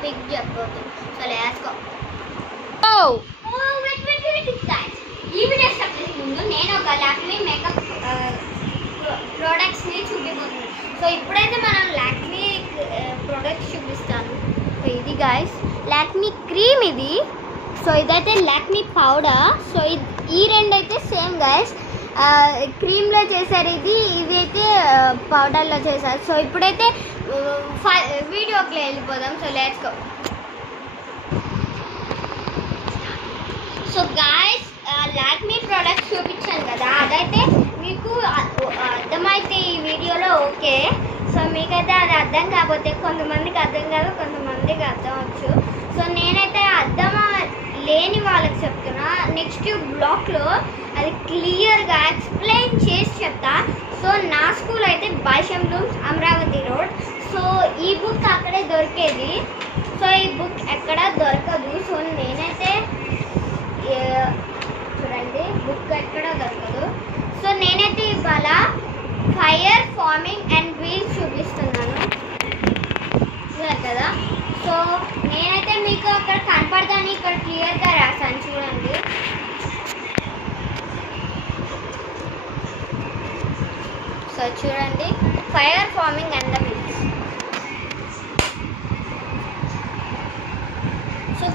Topic చెప్పొద్దు. So let's go. ఈ video start చేసే ముందు నేను ఒక లాక్మీ మేకప్ ప్రోడక్ట్స్ని చూపిపోతున్నాను. సో ఇప్పుడైతే మనం లాక్మీ ప్రోడక్ట్స్ చూపిస్తాను. సో ఇది గాయస్ లాక్మీ క్రీమ్ ఇది. సో ఇదైతే లాక్మీ పౌడర్. సో ఈ రెండు అయితే సేమ్ గాయస్, క్రీమ్లో చేశారు ఇది, ఇవి అయితే పౌడర్లో చేశారు. సో ఇప్పుడైతే వీడియోకి వెళ్ళిపోదాం. So let's go. So guys Lakme products చూపించాను కదా, అదైతే మీకు అర్థమైతే ఈ వీడియోలో ఓకే. సో మీకైతే అది అర్థం కాకపోతే కొంతమందికి అర్థం కాదు, కొంతమందికి అర్థం అవచ్చు. సో నేనైతే అర్థం లేని వాళ్ళకి చెప్తున్నా. నెక్స్ట్ బ్లాగ్లో అది క్లియర్గా ఎక్స్ప్లెయిన్ చేసి చెప్తా. సో నా స్కూల్ అయితే బాయ్షం రూమ్స్ అమరావతి రోడ్. సో ఈ బుక్ అక్కడే దొరికేది. సో ఈ బుక్ ఎక్కడ దొరకదు. సో నేనైతే చూడండి బుక్ ఎక్కడ దొరకదు. సో నేనైతే ఇవాళ ఫైర్ ఫార్మింగ్ అండ్ వీల్స్ చూపిస్తున్నాను కదా. సో నేనైతే మీకు అక్కడ కనపడదని ఇక్కడ క్లియర్గా రాశాను చూడండి. సో చూడండి fire farming and the wheels. So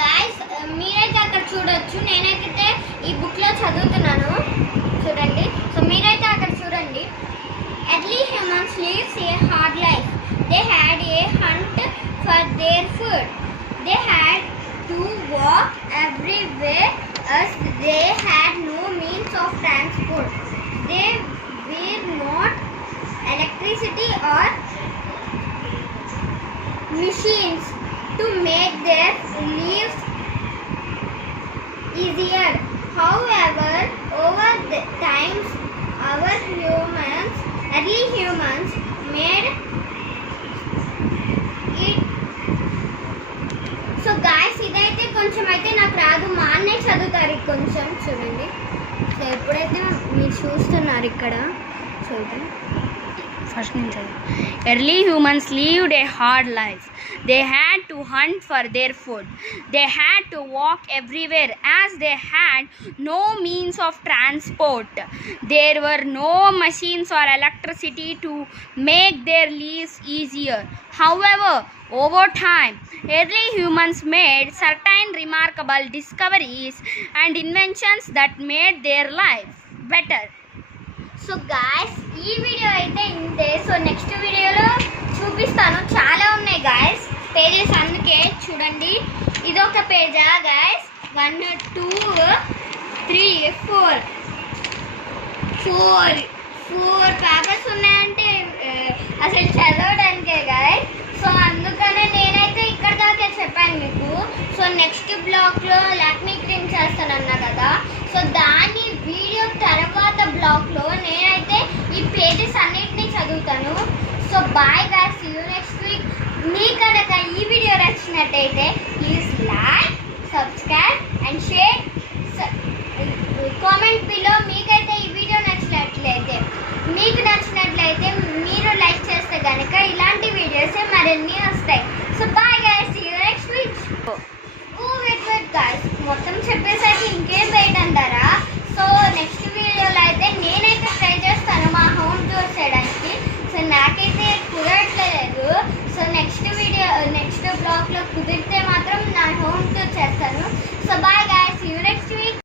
guys మీరైతే అక్కడ చూడొచ్చు, నేనైతే ఈ బుక్లో చదువుతున్నాను చూడండి. సో మీరైతే అక్కడ చూడండి. Early humans lives A hard life. They had a hunt for their food. They had to walk everywhere as they had no means of transport. They were not electricity or machines to make their lives easier. However, over the times, early humans made it. So guys ఇదైతే కొంచెం అయితే నాకు రాదు, మా అన్నయ్య చదువుతారు కొంచెం చూడండి. సో ఎప్పుడైతే మీరు చూస్తున్నారు ఇక్కడ చూడండి. ఫస్ట్ నుంచి early humans lived a hard life. They had to hunt for their food. They had to walk everywhere as they had no means of transport. There were no machines or electricity to make their lives easier. However, over time, early humans made certain remarkable discoveries and inventions that made their life better. So guys ఈ video అయితే ఇంతే. So next వీడియోలో చూపిస్తాను, చాలా ఉన్నాయి guys pages, అందుకే చూడండి. ఇదొక పేజా గాయస్, 1 2 3 4 పేపర్స్ ఉన్నాయంటే అసలు చదవడానికే గాయస్. సో అందుకనే నేనైతే ఇక్కడ దాకా చెప్పాను మీకు. సో నెక్స్ట్ బ్లాగ్లో లాక్మీ క్రీమ్ చేస్తానన్నా కదా, సో దాని వీడియో తర్వాత బ్లాగ్లో నేనైతే ఈ పేజెస్ అన్నిటినీ చదువుతాను. So bye guys, see you next week. మీకు కనుక ఈ వీడియో నచ్చినట్టయితే please like, subscribe and share. Comment below మీకైతే ఈ వీడియో నచ్చినట్లయితే, మీకు నచ్చినట్లయితే మీరు లైక్ చేస్తే కనుక ఇలాంటి వీడియోస్ మరిన్ని వస్తాయి. So bye guys, see you next week. Wait guys, మొత్తం చెప్పేసరికి ఇంకేం వెయిట్ అంటారా? సో నెక్స్ట్ వీడియోలో అయితే నేనైతే ట్రై చేస్తాను మా హోమ్ టూర్ చేయడానికి. సో నాకైతే కుదరట్లేదు. సో నెక్స్ట్ బ్లాగ్లో కుదిరితే మాత్రం నా హోమ్ టూర్ చేస్తాను. So bye guys, see you next week.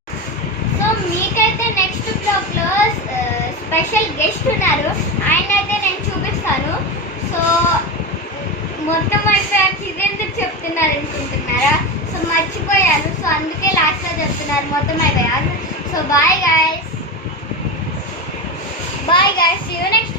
So మీకైతే నెక్స్ట్ బ్లాగ్లో స్పెషల్ గెస్ట్ ఉన్నారు, ఆయన అయితే నేను చూపిస్తాను. సో మొత్తం అయిపోయాక ఇదెందుకు చెప్తున్నారు అనుకుంటున్నారా? సో మర్చిపోయాను, సో అందుకే లాస్ట్లో చెప్తున్నారు మొత్తం అయిపోయారు. So bye guys, see you next.